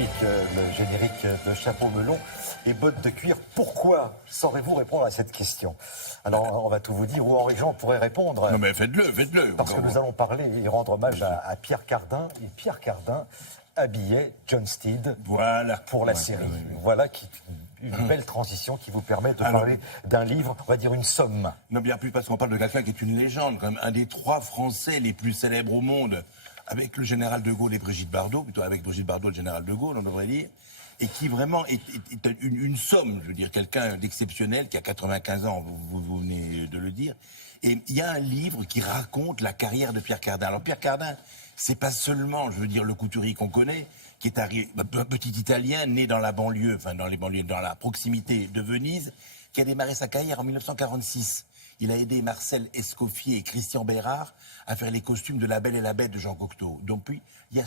magnifique, le générique de Chapeau melon et bottes de cuir. Pourquoi saurez-vous répondre à cette question? Alors, on va tout vous dire, ou Henri-Jean pourrait répondre. Non mais faites-le. Parce que nous allons parler et rendre hommage à Pierre Cardin. Et Pierre Cardin habillait John Steed pour la série. Voilà une belle transition qui vous permet de parler d'un livre, on va dire une somme. Non, bien plus parce qu'on parle de quelqu'un qui est une légende, quand même, un des 3 Français les plus célèbres au monde, avec le général de Gaulle et Brigitte Bardot, plutôt avec Brigitte Bardot et le général de Gaulle, on devrait dire, et qui vraiment est une somme, je veux dire, quelqu'un d'exceptionnel, qui a 95 ans, vous venez de le dire. Et il y a un livre qui raconte la carrière de Pierre Cardin. Alors Pierre Cardin, c'est pas seulement, je veux dire, le couturier qu'on connaît, qui est arrivé, un petit Italien né dans la banlieue, enfin dans les banlieues, dans la proximité de Venise, qui a démarré sa carrière en 1946. Il a aidé Marcel Escoffier et Christian Bérard à faire les costumes de La Belle et la Bête de Jean Cocteau. Donc puis, il y a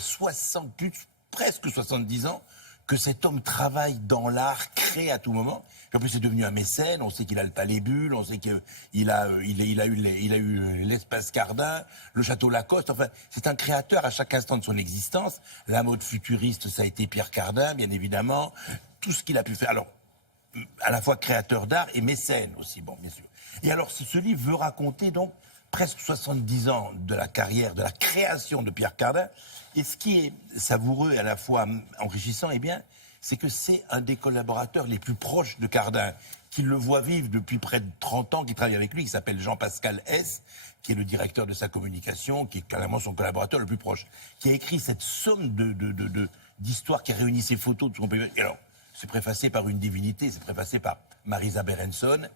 presque 70 ans, que cet homme travaille dans l'art, crée à tout moment. Puis en plus, c'est devenu un mécène. On sait qu'il a le Palais Bulle, on sait qu'il a eu l'espace Cardin, le château Lacoste. Enfin, c'est un créateur à chaque instant de son existence. La mode futuriste, ça a été Pierre Cardin, bien évidemment. Tout ce qu'il a pu faire. Alors, à la fois créateur d'art et mécène aussi, bon, bien sûr. Et alors, ce livre veut raconter donc presque 70 ans de la carrière, de la création de Pierre Cardin. Et ce qui est savoureux et à la fois enrichissant, eh bien, c'est que c'est un des collaborateurs les plus proches de Cardin, qui le voit vivre depuis près de 30 ans, qui travaille avec lui, qui s'appelle Jean-Pascal Hess, qui est le directeur de sa communication, qui est carrément son collaborateur le plus proche, qui a écrit cette somme d'histoires qui a réuni ses photos de son pays. Et alors, c'est préfacé par une divinité, c'est préfacé par Marisa Berenson,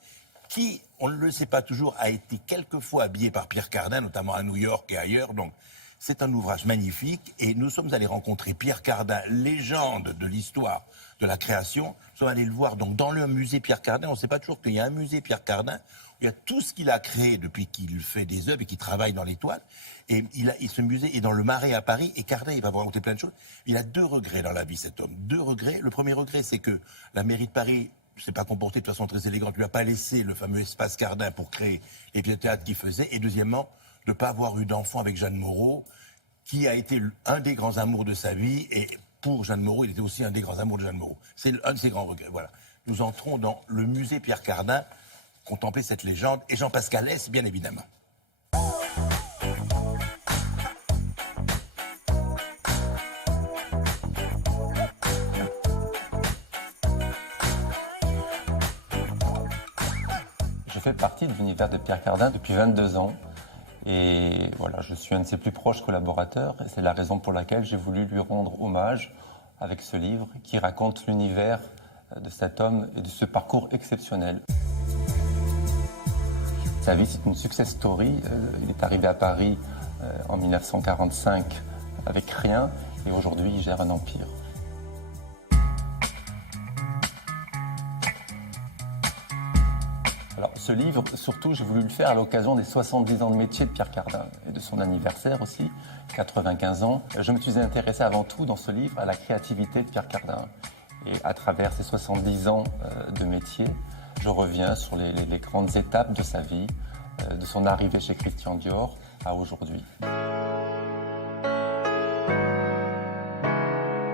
qui, on ne le sait pas toujours, a été quelquefois habillée par Pierre Cardin, notamment à New York et ailleurs. Donc, c'est un ouvrage magnifique. Et nous sommes allés rencontrer Pierre Cardin, légende de l'histoire de la création. Nous sommes allés le voir donc dans le musée Pierre Cardin. On ne sait pas toujours qu'il y a un musée Pierre Cardin où il y a tout ce qu'il a créé depuis qu'il fait des œuvres et qu'il travaille dans l'étoile. Et ce musée est dans le Marais à Paris. Et Cardin, il va vous raconter plein de choses. Il a 2 regrets dans la vie, cet homme. 2 regrets. Le premier regret, c'est que la mairie de Paris ne s'est pas comportée de façon très élégante, lui a pas laissé le fameux espace Cardin pour créer les pièces de théâtre qu'il faisait. Et deuxièmement, de ne pas avoir eu d'enfant avec Jeanne Moreau, qui a été un des grands amours de sa vie. Et pour Jeanne Moreau, il était aussi un des grands amours de Jeanne Moreau. C'est un de ses grands regrets. Voilà. Nous entrons dans le musée Pierre Cardin, contempler cette légende. Et Jean-Pascal Hess, bien évidemment. Je fais partie de l'univers de Pierre Cardin depuis 22 ans. Et voilà, je suis un de ses plus proches collaborateurs. Et c'est la raison pour laquelle j'ai voulu lui rendre hommage avec ce livre qui raconte l'univers de cet homme et de ce parcours exceptionnel. Sa vie, c'est une success story. Il est arrivé à Paris en 1945 avec rien. Et aujourd'hui, il gère un empire. Alors, ce livre, surtout, j'ai voulu le faire à l'occasion des 70 ans de métier de Pierre Cardin et de son anniversaire aussi, 95 ans. Je me suis intéressé avant tout dans ce livre à la créativité de Pierre Cardin. Et à travers ces 70 ans de métier, je reviens sur les grandes étapes de sa vie, de son arrivée chez Christian Dior à aujourd'hui.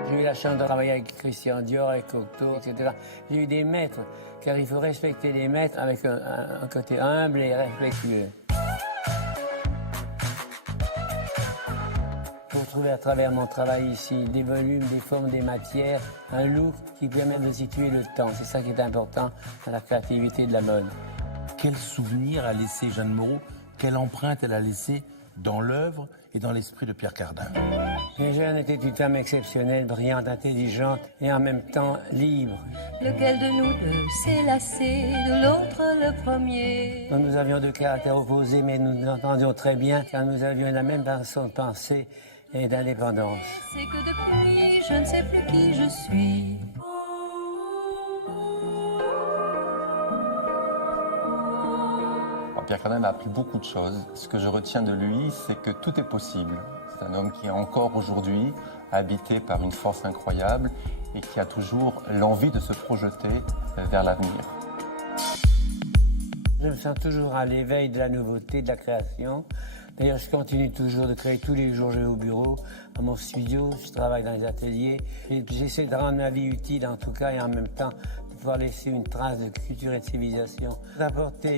J'ai eu la chance de travailler avec Christian Dior, avec Cocteau, etc. J'ai eu des maîtres, car il faut respecter les maîtres avec un côté humble et respectueux. Pour trouver à travers mon travail ici des volumes, des formes, des matières, un look qui permet de situer le temps. C'est ça qui est important dans la créativité de la mode. Quel souvenir a laissé Jeanne Moreau? Quelle empreinte elle a laissée dans l'œuvre et dans l'esprit de Pierre Cardin? Jeanne était une femme exceptionnelle, brillante, intelligente et en même temps libre. Lequel de nous deux s'est lassé de l'autre le premier? Nous avions 2 caractères opposés, mais nous nous entendions très bien car nous avions la même façon de penser et d'indépendance. C'est que depuis, je ne sais plus qui je suis. Pierre Cardin m'a appris beaucoup de choses. Ce que je retiens de lui, c'est que tout est possible. C'est un homme qui est encore aujourd'hui habité par une force incroyable et qui a toujours l'envie de se projeter vers l'avenir. Je me sens toujours à l'éveil de la nouveauté, de la création. D'ailleurs, je continue toujours de créer tous les jours. Je vais au bureau, à mon studio, je travaille dans les ateliers. Et j'essaie de rendre ma vie utile en tout cas et en même temps de pouvoir laisser une trace de culture et de civilisation. D'apporter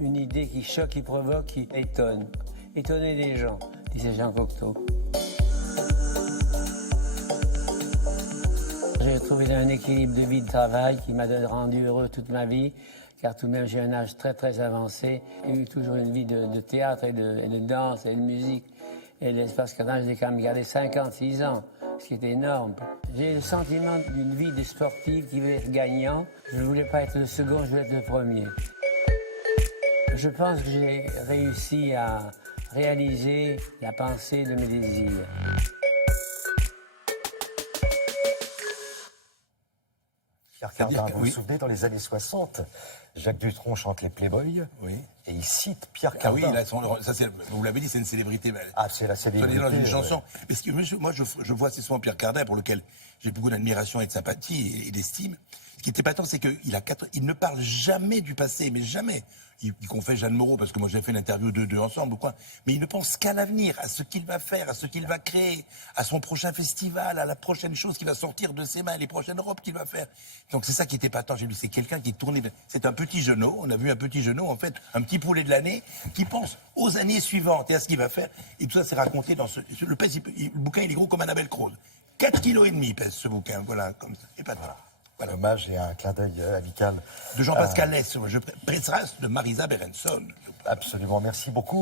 une idée qui choque, qui provoque, qui étonne. Étonner les gens, disait Jean Cocteau. J'ai trouvé un équilibre de vie de travail qui m'a rendu heureux toute ma vie, car tout de même j'ai un âge très très avancé. J'ai eu toujours une vie de théâtre et de danse et de musique. Et l'espace Cardin, j'ai quand même gardé 56 ans, ce qui est énorme. J'ai le sentiment d'une vie de sportive qui veut être gagnant. Je ne voulais pas être le second, je voulais être le premier. Je pense que j'ai réussi à réaliser la pensée de mes désirs. Pierre Cardin, vous vous souvenez, dans les années 60, Jacques Dutronc chante les Playboys, et il cite Pierre Cardin. Ah oui, ça, vous l'avez dit, c'est une célébrité. Ah, c'est la célébrité. Dans une chanson. Parce que moi, je vois assez souvent Pierre Cardin, pour lequel j'ai beaucoup d'admiration et de sympathie et d'estime. Ce qui est épatant, c'est qu'il ne parle jamais du passé, mais jamais. Il confesse Jeanne Moreau, parce que moi j'ai fait l'interview d'eux ensemble ou quoi, mais il ne pense qu'à l'avenir, à ce qu'il va faire, à ce qu'il va créer, à son prochain festival, à la prochaine chose qui va sortir de ses mains, les prochaines robes qu'il va faire. Donc c'est ça qui est épatant, j'ai vu, c'est quelqu'un qui est tourné, c'est un petit genou, on a vu un petit genou en fait, un petit poulet de l'année, qui pense aux années suivantes et à ce qu'il va faire, et tout ça c'est raconté dans le bouquin il est gros comme Annabelle Croze. 4,5 kg pèse ce bouquin, voilà, comme ça, épatant. Un hommage et un clin d'œil amical. De Jean-Pascal Lès, je Pressras de Marisa Berenson. Absolument, merci beaucoup.